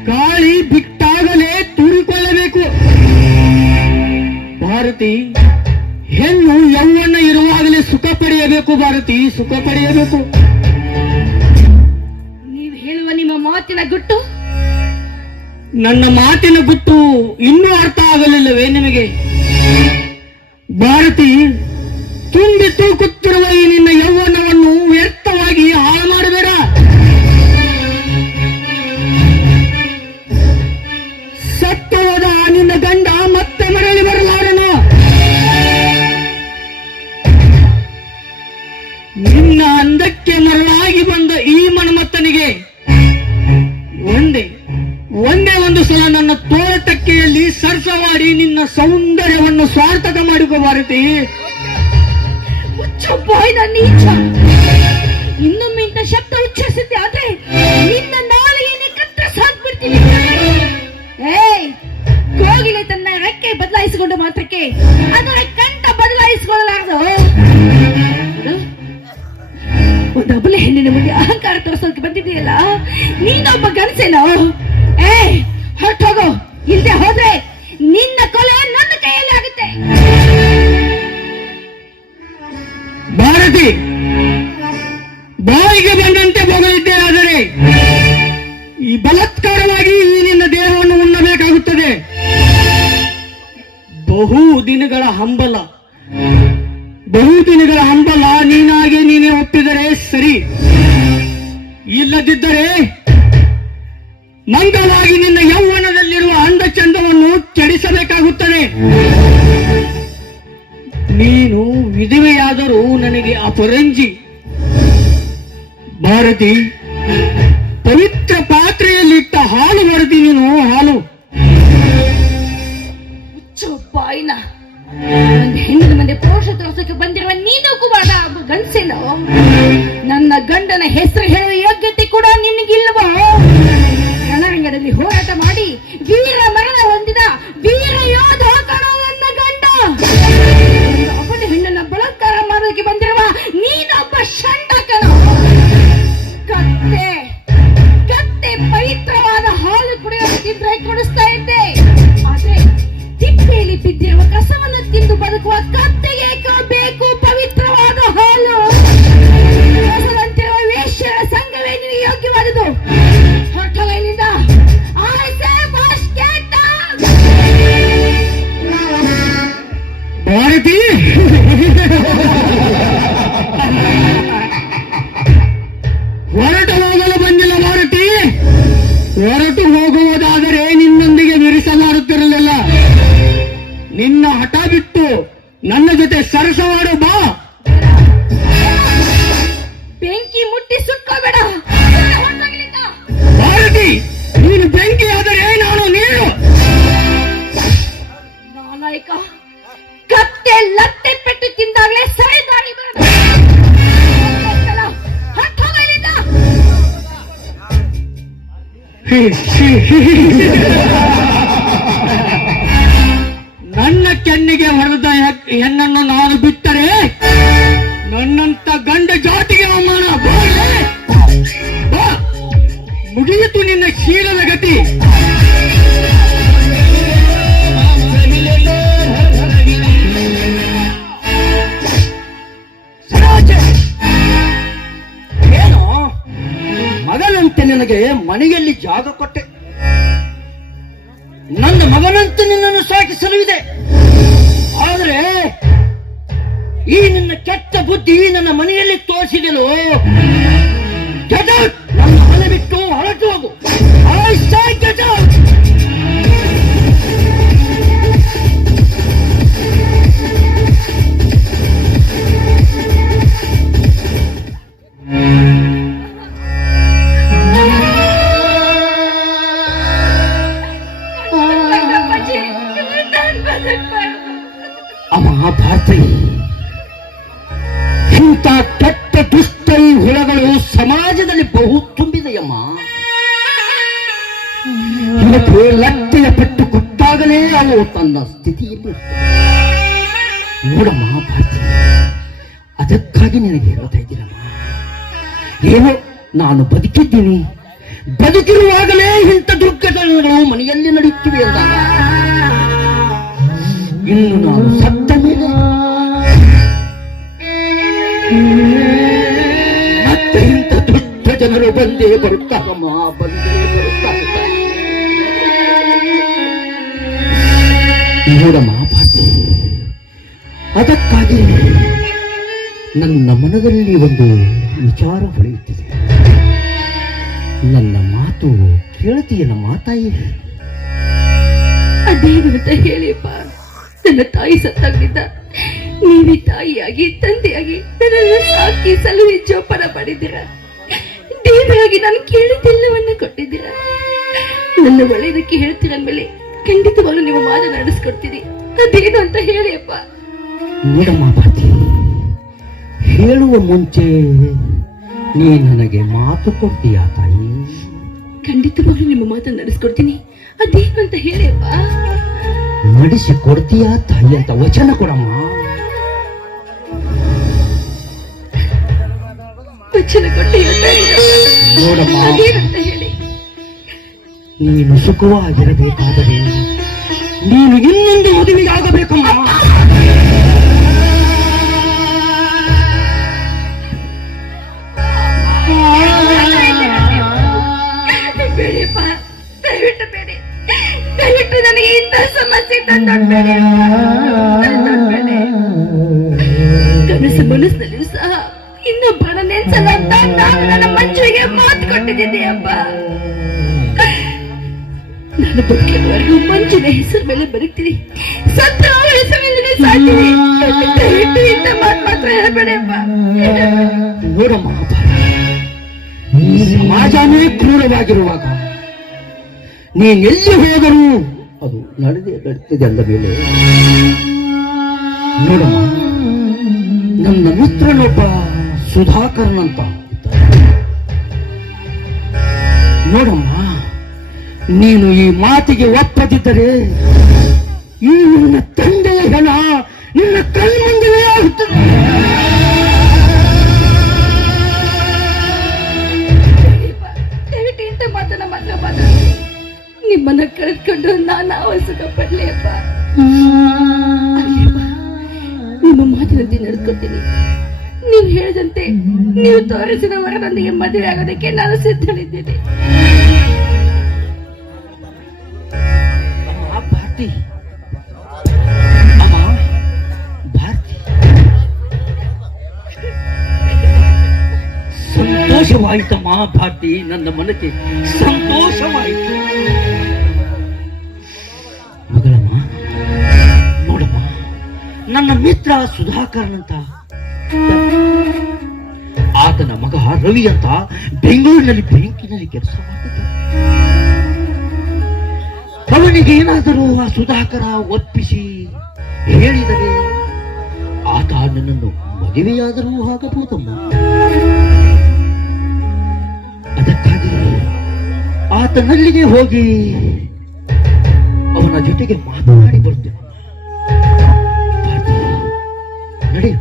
ಗಾಳಿ ಬಿಟ್ಟಾಗಲೇ ತೂರಿಕೊಳ್ಳಬೇಕು. ಭಾರತಿ, ಹೆಣ್ಣು ಯೌವನ ಇರುವಾಗಲೇ ಸುಖ ಪಡೆಯಬೇಕು. ಭಾರತಿ, ಸುಖ ಪಡೆಯಬೇಕು. ನೀವು ಹೇಳುವ ನಿಮ್ಮ ಮಾತಿನ ಗುಟ್ಟು ನನ್ನ ಮಾತಿನ ಗುಟ್ಟು ಇನ್ನೂ ಅರ್ಥ ಆಗಲಿಲ್ಲವೇ ನಿಮಗೆ? ಭಾರತಿ, ತುಂಬಿ ತೂಕುತ್ತಿರುವ ಈ ನಿನ್ನ ಯೌವನವನ್ನು ವ್ಯರ್ಥವಾಗಿ ಹಾಳು ಮಾಡಬೇಡ. ಸತ್ತವಾದ ನಿನ್ನ ಗಂಡ ಮತ್ತೆ ಮರಳಿ ಬರಲಾರನು. ನಿನ್ನ ಅಂದಕ್ಕೆ ಮರಳಾಗಿ ಬಂದ ಈ ಮನ್ಮಥನಿಗೆ ಒಂದೇ ಒಂದು ಸಲ ನನ್ನ ತೋಳಟಕ್ಕೆಯಲ್ಲಿ ಸರಸವಾಡಿ ನಿನ್ನ ಸೌಂದರ್ಯವನ್ನು ಸ್ವಾರ್ಥಕ ಮಾಡಿಕೋ ಭಾರತಿ. ನೀಚ, ಇನ್ನೊಮ್ಮೆ ಇಂಥ ಶಬ್ದ ಉಚ್ಚರಿಸಿದ್ದೆ ಆದ್ರೆ ನಿನ್ನ ನಾಳೆಯನ್ನೇ ಕತ್ತರಿಸಿ ಹಾಕ್ಬಿಡ್ತೀನಿ. ಏಯ್, ಕೋಗಿಲೆ ತನ್ನ ರೆಕ್ಕೆ ಬದಲಾಯಿಸಿಕೊಂಡ ಮಾತ್ರಕ್ಕೆ ಅದರ ಕಂಠ ಬದಲಾಯಿಸಿಕೊಳ್ಳಲಾರದು. ಒಂದೊಬ್ಬಳೆ ಹೆಣ್ಣಿನ ಮುಂದೆ ಅಹಂಕಾರ ತೋರಿಸೋಕೆ ಬಂದಿದೆಯಲ್ಲ, ನೀನೊಬ್ಬ ಗಂಡಸೇನೋ? ಹೊರಟೋಗೋ, ಇಲ್ಲದೆ ಹೋದ್ರೆ ನಿನ್ನ ಕೊಲೆ ನನ್ನ ಕೈಯಲ್ಲಿ ಆಗುತ್ತೆ. ಭಾರತಿ, ಬಾಯಿಗೆ ಬಂದಂತೆ ಬೊಗಳಿದ್ದೆ, ಆದರೆ ಈ ಬಲಾತ್ಕಾರವಾಗಿ ಈ ನಿನ್ನ ದೇಹವನ್ನು ಉಣ್ಣಬೇಕಾಗುತ್ತದೆ. ಬಹು ದಿನಗಳ ಹಂಬಲ ನೀನಾಗೆ ನೀನೇ ಒಪ್ಪಿದರೆ ಸರಿ. ಇಲ್ಲದಿದ್ದರೆ ಮಂಗವಾಗಿ ನಿನ್ನ ಯೌವನದಲ್ಲಿರುವ ಅಂದ ಚಂದವನ್ನು ಕೆಡಿಸಬೇಕಾಗುತ್ತದೆ. ನೀನು ವಿಧವೆಯಾದರೂ ನನಗೆ ಅಪರಂಜಿ. ಭಾರತಿ, ಪವಿತ್ರ ಪಾತ್ರೆಯಲ್ಲಿಟ್ಟ ಹಾಲು ಬರದಿ ನೀನು, ಹಾಲು. ಬಾಯಿನ ಒಂದು ಹೆಣ್ಣಿನ ಮುಂದೆ ಪೌರುಷ ತೋರಿಸೋಕೆ ಬಂದಿರುವ ನೀನು ಕೂಡ ಗಂಡಸೇನೋ? ನನ್ನ ಗಂಡನ ಹೆಸರು ಹೇಳುವ ಯೋಗ್ಯತೆ ಕೂಡ ನಿನಗಿಲ್ವೋ? ರಣರಂಗದಲ್ಲಿ ಹೋರಾಟ ಮಾಡಿ ವೀರ ಮರಣ ಹೊಂದಿದ ವೀರ ಯೋಧ ಕಣೋ ನನ್ನ ಗಂಡ. ಒಂದು ಅಪಟ ಬಿದ್ದಿರುವ ಕಸವನ್ನು ತಿಂದು ಬದುಕುವ ಕತ್ತೆಗೆ ಬೇಕು ಪವಿತ್ರವಾದ ಹಾಲು. ಕಸದಂತಿರುವ ವೇಶ್ಯರ ಸಂಘವೇ ನಿನಗೆ ಯೋಗ್ಯವಾದುದು. ಹೊರಟೋಗ ಇಲ್ಲಿಂದ. I say basket. ಭಾರತಿ, ಹೊರಟು ಹೋಗಲು ಬಂದಿಲ್ಲ ಭಾರತಿ. ಹೊರಟು ಹೋಗುವುದಾದರೆ ನಿನ್ನೊಂದಿಗೆ ವಿರಿಸಲಾರುತ್ತಿರಲಿಲ್ಲ. ನಿನ್ನ ಹಠ ಬಿಟ್ಟು ನನ್ನ ಜೊತೆ ಸರಸವಾಡು ಬಾ. ಬೆಂಕಿ ಮುಟ್ಟಿ ಸುಟ್ಕೋಬೇಡ. ಭಾರತಿ, ನೀನು ಬೆಂಕಿ ಆದರೆ ನಾನು ನೀರು. ನಾಲಾಯಕ, ಕತ್ತೆ ಲತ್ತೆ ಪೆಟ್ಟು ತಿಂದಾಗಲೇ ಸರಿದಾರಿ ಬರಬೇಕು. ನನ್ನ ಕೆನ್ನಿಗೆ ಹೊಡೆದ ಹೆಣ್ಣನ್ನು ನಾನು ಬಿಟ್ಟರೆ ನನ್ನಂತ ಗಂಡ ಜಾತಿಗೆ ಅವಮಾನ. ಬಾ, ಮುಗಿಯಿತು ನಿನ್ನ ಶೀಲದ ಗತಿ. ಏನೋ ಮಗನಂತೆ ನಿನಗೆ ಮನೆಯಲ್ಲಿ ಜಾಗ ಕೊಟ್ಟೆ. ನನ್ನ ಮಗನಂತೆ ನಿನ್ನನ್ನು ಸಾಕಿಸಲುವಿದೆ. ಆದರೆ ಈ ನಿನ್ನ ಕೆಟ್ಟ ಬುದ್ಧಿ ನನ್ನ ಮನೆಯಲ್ಲಿ ತೋರಿಸಿದೆನು. ನನ್ನ ಮನೆ ಬಿಟ್ಟು ಹೊರಟು ಹೋಗು. I say get out. ಅಮ್ಮ ಭಾರತಿ, ಇಂಥ ಕೆಟ್ಟ ದುಷ್ಟ ಈ ಹುಳಗಳು ಸಮಾಜದಲ್ಲಿ ಬಹು ತುಂಬಿದೆಯಮ್ಮ. ಇವತ್ತು ಲಟ್ಟೆಯ ಪೆಟ್ಟು ಕೊಟ್ಟಾಗಲೇ ಅವು ತನ್ನ ಸ್ಥಿತಿಯಲ್ಲಿ ನೋಡಮ್ಮ ಭಾರತಿ, ಅದಕ್ಕಾಗಿ ನಿನಗೆ ಹೇಳ್ತಾ ಇದ್ದೀನಮ್ಮ. ಏನೋ ನಾನು ಬದುಕಿದ್ದೀನಿ, ಬದುಕಿರುವಾಗಲೇ ಇಂಥ ದುರ್ಘಟನೆಗಳು ಮನೆಯಲ್ಲಿ ನಡೆಯುತ್ತಿವೆ ಅಂದಾಗ ಇನ್ನು ನಾನು ಸತ್ತ ಮೇಲೆ ಮತ್ತೆ ಇಂಥ ದುಷ್ಟ ಜನರು ಬಂದೇ ಬರುತ್ತಾರಮ್ಮ, ಬಂದೇ ಬರುತ್ತಾರೆ. ನೋಡಮ್ಮ ಭಾರತಿ, ಅದಕ್ಕಾಗಿ ನನ್ನ ಮನದಲ್ಲಿ ಒಂದು ವಿಚಾರ ಹೊಳೆಯುತ್ತಿದೆ. ನನ್ನ ಮಾತು ಕೇಳ್ತೀಯ ನಮ್ಮ ತಾಯಿ? ಅದೇನು ಅಂತ ಹೇಳಿಪ್ಪ. ನನ್ನ ತಾಯಿ ಸತ್ತಾಗಿದ್ದ ನೀವೇ ತಾಯಿಯಾಗಿ ತಂದೆಯಾಗಿ ನನ್ನನ್ನು ಸಾಕಿ ಸಲುವೆ ಜೋಪಾನ ಮಾಡಿದ್ದೀರ. ದೇವರಾಗಿ ನಾನು ಕೇಳಿದ್ದೆಲ್ಲವನ್ನ ಕೊಟ್ಟಿದ್ದೀರ. ನನ್ನ ಒಳ್ಳೆಯದಕ್ಕೆ ಹೇಳ್ತೀರ ಮೇಲೆ ಖಂಡಿತವಾಗ್ಲೂ ನೀವು ಮಾತು ನಡೆಸ್ಕೊಡ್ತೀರಿ. ಅದೇನು ಅಂತ ಹೇಳಿಯಪ್ಪ. ನೋಡಮ್ಮ ಭಾರತಿ, ಹೇಳುವ ಮುಂಚೆ ನೀ ನನಗೆ ಮಾತು ಕೊಡ್ತೀಯಾ ತಾಯಿ? ಖಂಡಿತವಾಗ್ಲೂ ನಿಮ್ಮ ಮಾತನ್ನು ನಡೆಸ್ಕೊಡ್ತೀನಿ. ಅದೇನು ಅಂತ ಹೇಳಿಯಪ್ಪ. ನಡೆಸಿ ಕೊಡ್ತೀಯಾ ತಾಯಿ ಅಂತ ವಚನ ಕೊಡಮ್ಮ. ವಚನ ಕೊಟ್ಟು ನೋಡಮ್ಮ, ಅದೇನಂತ ಹೇಳಿ. ನೀನು ಸುಖವಾಗಿರಬೇಕಾದರೆ ನೀನು ಇನ್ನೊಂದು ಮದುವೆಯಾಗಬೇಕಮ್ಮ. ಬೇಡಿಯಪ್ಪ, ದಯವಿಟ್ಟು ಬೇಡಿ. ದಯವಿಟ್ಟು ನನಗೆ ಇಂಥ ಸಮಸ್ಯೆ ತಂದೊಡ್ಬೇಡಿ. ಕನಸು ಮನಸ್ಸಿನಲ್ಲಿಯೂ ಸಹ ಇನ್ನೊಬ್ಬನ ನೆನ್ಸಲ್ಲ ಅಂತ ನಾನು ನನ್ನ ಮಂಜುವಿಗೆ ಮಾತು ಕೊಟ್ಟಿದ್ದೀನಿ ಅಪ್ಪ. ನಾನು ಬದುಕಿನವರೆಗೂ ಮಂಜಿನ ಹೆಸರು ಮೇಲೆ ಬದುಕ್ತೀನಿ, ಸತ್ತ ಅವಳ ಹೆಸರು ಮೇಲೆ ಸಾಕ್ತೀನಿ. ದಯವಿಟ್ಟು ಇಂಥ ಮಾತು ಮಾತ್ರ ಹೇಳ್ಬೇಡಪ್ಪ. ನೋಡಮ್ಮ, ಈ ಸಮಾಜನೇ ಕ್ರೂರವಾಗಿರುವಾಗ ನೀನೆಲ್ಲಿ ಹೋದರೂ ಅದು ನಡೀತದೆ ಅಂದ ಮೇಲೆ ನೋಡಮ್ಮ, ನನ್ನ ಮಿತ್ರನೊಬ್ಬ ಸುಧಾಕರನಂತ ನೋಡಮ್ಮ, ನೀನು ಈ ಮಾತಿಗೆ ಒಪ್ಪದಿದ್ದರೆ ಈ ನಿನ್ನ ತಂದೆಯ ಹೆಣ ನಿನ್ನ ಕಣ್ಮುಂದೆಯೇ ಆಗುತ್ತದೆ. ದಯವಿಟ್ಟು ಇಂಥ ಮಾತನ್ನ ಮಾತ್ರ ಮಾತಾಡಿ. ನಿಮ್ಮನ್ನ ಕಳ್ಕೊಂಡು ನಾನು ಸುಖ ಪಡ್ಲಿ ಅಪ್ಪ. ಮಾತಿನಂತೆ ನಡ್ಕೊತೀನಿ. ನೀವು ಹೇಳಿದಂತೆ ನೀವು ತೋರಿಸಿದ ವರದೊಂದಿಗೆ ಮದುವೆ ಆಗೋದಕ್ಕೆ ನಾನು ಸಿದ್ಧಳಿದ್ದೇನೆ. ಭಾರತಿ, ಅಮ್ಮ ಭಾರತಿ, ಸಂತೋಷವಾಯಿತಮ್ಮ ಭಾರತಿ, ನನ್ನ ಮನಕ್ಕೆ ಸಂತೋಷವಾಯಿತು. ಮಗಳಮ್ಮ, ನೋಡಮ್ಮ, ನನ್ನ ಮಿತ್ರ ಸುಧಾಕರ್ನಂತ ಆತನ ಮಗ ರವಿ ಅಂತ ಬೆಂಗಳೂರಿನಲ್ಲಿ ಬ್ಯಾಂಕಿನಲ್ಲಿ ಕೆಲಸ ಮಾಡ್ತಿದ್ದ. ಅವನಿಗೆ ಏನಾದರೂ ಆ ಸುಧಾಕರ ಒಪ್ಪಿಸಿ ಹೇಳಿದರೆ ಆತ ನನ್ನನ್ನು ಮದುವೆಯಾದರೂ ಆಗಬಹುದಮ್ಮ. ಅದಕ್ಕಾಗಿ ಆತನಲ್ಲಿಗೆ ಹೋಗಿ ಅವನ ಜೊತೆಗೆ ಮಾತನಾಡಿ ಬರ್ತೇನೆ. ನಡಿ,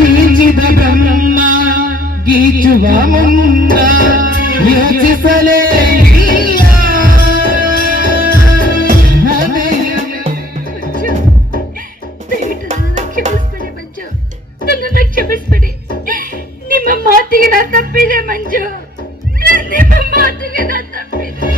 ಗೀಚಿದ ಬ್ರಹ್ಮ ಗೀಚುವ ಮುನ್ನ ಯೋಚಿಸಲೇ ಕ್ಷಮಿಸ್ಬೇಡಿ ಮಂಜು, ನನ್ನನ್ನು ಕ್ಷಮಿಸ್ಬೇಡಿ. ನಿಮ್ಮ ಮಾತಿಗೆ ನಾ ತಪ್ಪಿದೆ ಮಂಜು, ನಿಮ್ಮ ಮಾತಿಗೆ ನಾ ತಪ್ಪಿದೆ.